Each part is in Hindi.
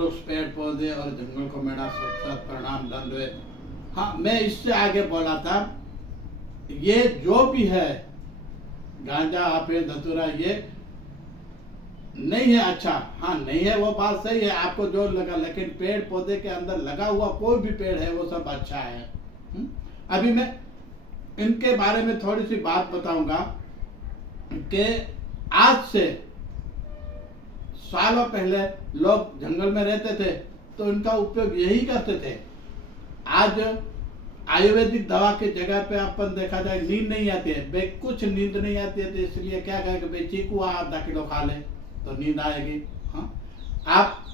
वृक्ष पेड़ पौधे और जंगल को मेरा सत प्रणाम दंडवत। हाँ, मैं इससे आगे बोला था, ये जो भी है गांजा अफीम धतूरा ये नहीं है अच्छा। हाँ नहीं है, वो बात सही है, आपको जो लगा, लेकिन पेड़ पौधे के अंदर लगा हुआ कोई भी पेड़ है वो सब अच्छा है। अभी मैं इनके बारे में थोड़ी सी बात बताऊंगा कि आज से सालों पहले लोग जंगल में रहते थे तो इनका उपयोग यही करते थे। आज आयुर्वेदिक दवा की जगह पे अपन देखा जाए नींद नहीं आती है, भाई कुछ नींद नहीं आती है तो इसलिए क्या कहें कि भाई चीकू आधा किलो खा ले तो नींद आएगी। हाँ, आप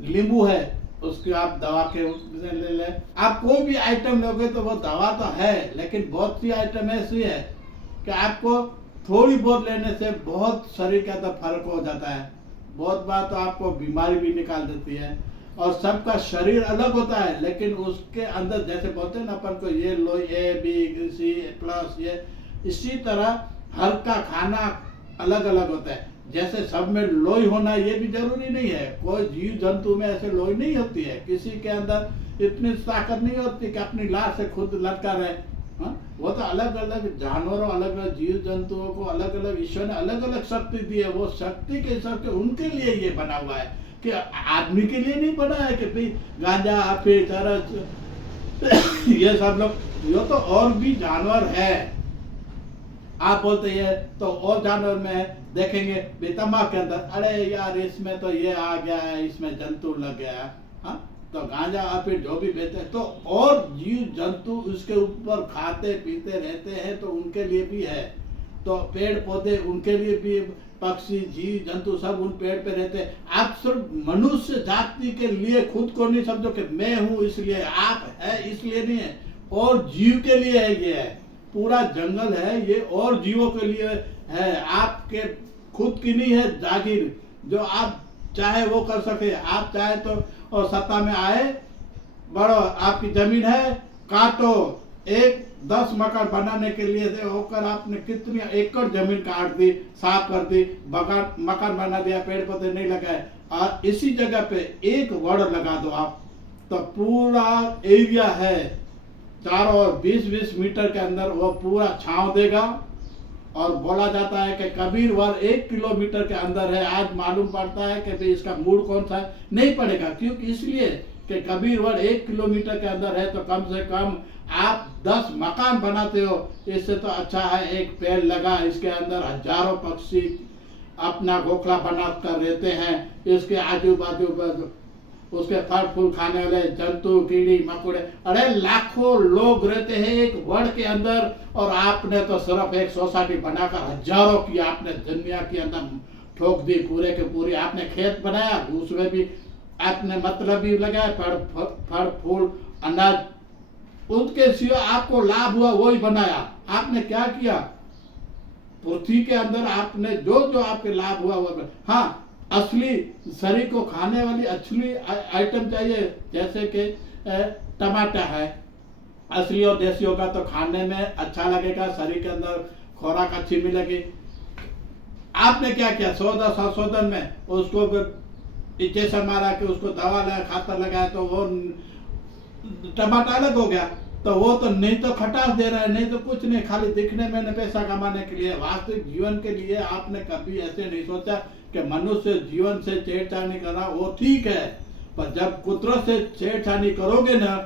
नींबू है उसकी आप दवा के ले ले, आप कोई भी आइटम लोगे तो वो दवा तो है, लेकिन बहुत सी आइटम ऐसी है कि आपको थोड़ी बहुत लेने से बहुत शरीर के अंदर फर्क हो जाता है, बहुत बार तो आपको बीमारी भी निकाल देती है। और सबका शरीर अलग होता है, लेकिन उसके अंदर जैसे बोलते हैं ना अपन को ये लो ए बी सी प्लस ये, इसी तरह हर का खाना अलग अलग होता है। जैसे सब में लोई होना ये भी जरूरी नहीं है, कोई जीव जंतु में ऐसे लोई नहीं होती है, किसी के अंदर इतनी ताकत नहीं होती कि अपनी लाश से खुद लटका रहे। हाँ? वो तो अलग अलग जानवरों, अलग अलग जीव जंतुओं को अलग अलग ईश्वर ने अलग अलग शक्ति दी है, वो शक्ति के हिसाब से उनके लिए ये बना हुआ है कि आदमी के लिए नहीं बना है कि भाई गांजा अफीम चरस ये सब लोग, ये तो और भी जानवर है। आप बोलते हैं तो और जानवर में देखेंगे तंबाकू के अंदर, अरे यार इसमें तो ये आ गया है, इसमें जंतु लग गया है। हाँ? तो गांजा अफीम जो भी बेचते हैं तो और जीव जंतु उसके ऊपर खाते पीते रहते हैं, तो उनके लिए भी है। तो पेड़ पौधे उनके लिए भी, पक्षी जीव जंतु सब उन पेड़ पे रहते हैं। आप सिर्फ मनुष्य जाति के लिए खुद को नहीं समझो कि मैं हूं इसलिए, आप है इसलिए नहीं है, और जीव के लिए है। ये है पूरा जंगल है, ये और जीवों के लिए है, आपके खुद की नहीं है जागीर जो आप चाहे वो कर सके। आप चाहे तो और सत्ता में आए, बड़ो आपकी जमीन है काटो, एक 10 मकान बनाने के लिए से होकर आपने कितनी एकड़ जमीन काट दी, साफ कर दी, मकान बना दिया, पेड़ पौधे नहीं लगाए, और इसी जगह पे एक वड़ लगा दो आप, तो पूरा एरिया है चारों ओर 20-20 मीटर के अंदर वो पूरा छांव देगा। और बोला जाता है कि कबीर वर 1 किलोमीटर के अंदर है। आज मालूम पड़ता है कि भाई इसका मूड कौन सा है, नहीं पड़ेगा, क्योंकि इसलिए कि कबीर वर 1 किलोमीटर के अंदर है, तो कम से कम आप 10 मकान बनाते हो, इससे तो अच्छा है एक पेड़ लगा, इसके अंदर हजारों पक्षी अपना घोंसला बना कर रहते हैं, इसके आजू बाजू उसके फल फूल खाने वाले जंतु कीड़ी मकोड़े, अरे लाखों लोग रहते हैं एक वड़ के अंदर। और आपने तो सिर्फ एक सोसाइटी बनाकर हजारों की आपने दुनिया के अंदर ठोक दी, पूरे के पूरी आपने खेत बनाया, उसमें भी आपने मतलब भी लगाया, फल फूल अनाज, उसके सिवा आपको लाभ हुआ वही बनाया। आपने क्या किया, पृथ्वी के अंदर आपने जो जो आपके लाभ हुआ वो। हाँ, असली शरीर को खाने वाली असली आइटम चाहिए, जैसे कि टमाटर है, असली और देसी होगा तो खाने में अच्छा लगेगा, शरीर के अंदर खुराक अच्छी मिलेगी। आपने क्या किया, संशोधन में उसको इंजेक्शन मारा कि उसको दवा लगा, खातर लगाया, तो वो टमाटर अलग हो गया। तो वो तो नहीं तो खटास दे रहा है, नहीं तो कुछ नहीं, खाली दिखने में पैसा कमाने के लिए। वास्तविक जीवन के लिए आपने कभी ऐसे नहीं सोचा कि मनुष्य जीवन से छेड़छाड़ी करना वो ठीक है, पर जब कुतरों से छेड़छाड़ी करोगे ना,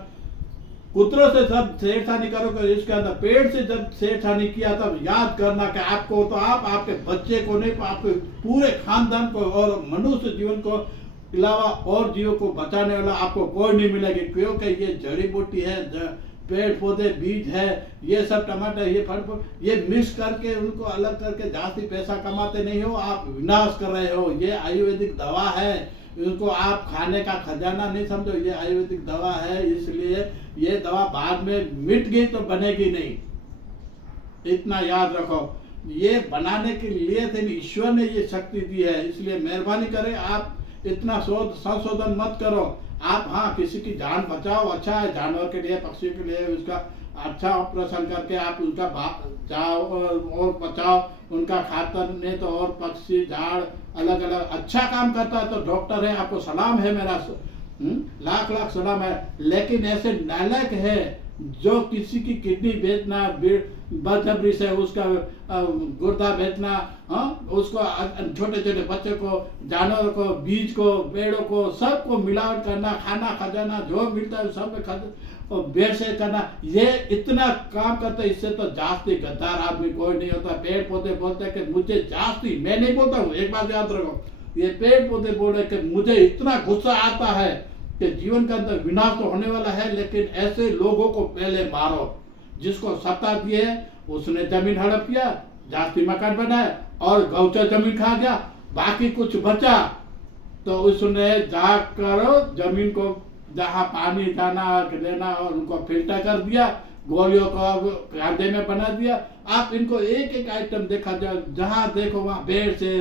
कुतरों से सब छेड़छाड़ी करोगे, इसके अंदर पेड़ से जब छेड़छाड़ी किया तब याद करना कि आपको तो आप आपके बच्चे को नहीं, आपके पूरे खानदान को और मनुष्य जीवन को अलावा और जीवों को बचाने वाला आपको कोई नहीं मिलेगी, क्योंकि ये जड़ी बूटी है, पेड़ पौधे बीज है, ये सब टमाटर ये फल ये मिक्स करके उनको अलग करके जास्ती पैसा कमाते नहीं हो, आप विनाश कर रहे हो। ये आयुर्वेदिक दवा है, इनको आप खाने का खजाना नहीं समझो, ये आयुर्वेदिक दवा है, इसलिए ये दवा बाद में मिट गई तो बनेगी नहीं, इतना याद रखो। ये बनाने के लिए थे ईश्वर ने ये शक्ति दी है, इसलिए मेहरबानी करें आप इतना संशोधन मत करो। आप हाँ किसी की जान बचाओ, अच्छा है, जानवर के लिए पक्षी के लिए उसका अच्छा ऑपरेशन करके आप उनका जाओ और बचाओ, उनका खातर नहीं तो और पक्षी झाड़ अलग अलग अच्छा काम करता है तो डॉक्टर है, आपको सलाम है मेरा, लाख लाख सलाम है। लेकिन ऐसे नालायक है जो किसी की किडनी बेचना, बदजबरी से उसका गुर्दा बेचना, उसको छोटे छोटे बच्चे को, जानवर को, बीज को, पेड़ों को सबको मिलावट करना, खाना खजाना जो मिलता है सब में बेच से करना, ये इतना काम करते। इससे तो जास्ती गद्दार आदमी कोई नहीं होता। पेड़ पौधे बोलते हैं कि मुझे जास्ती, मैं नहीं बोलता हूँ, एक बात याद रखो, ये पेड़ पौधे बोल रहे कि मुझे इतना गुस्सा आता है कि जीवन के अंदर विनाश तो होने वाला है, लेकिन ऐसे लोगों को पहले मारो। जिसको सत्ता दिए उसने जमीन हड़प किया, जास्ती मकान बनाया और गौचर जमीन खा गया, बाकी कुछ बचा तो उसने जाकर जमीन को जहाँ पानी जाना देना और उनको फिल्टर कर दिया, गोलियों को कांधे में बना दिया। आप इनको एक एक आइटम देखा जाए, जहाँ देखो वहाँ भेड़ से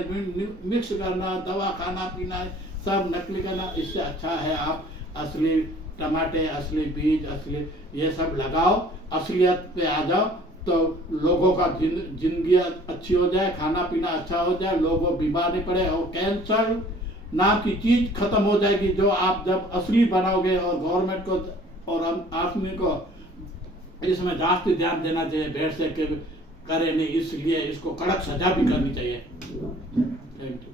मिक्स करना, दवा खाना पीना सब नकली करना। इससे अच्छा है आप असली टमाटे, असली बीज, असली ये सब लगाओ, असलियत पे आ जाओ तो लोगों का जिंदगी अच्छी हो जाए, खाना पीना अच्छा हो जाए, लोगों बीमार नहीं पड़े और कैंसर नाम की चीज खत्म हो जाएगी। जो आप जब असली बनाओगे और गवर्नमेंट को और हम आदमी को इसमें जास्ती ध्यान देना चाहिए, भेड़ से करे नहीं, इसलिए इसको कड़क सजा भी करनी चाहिए। Thank you.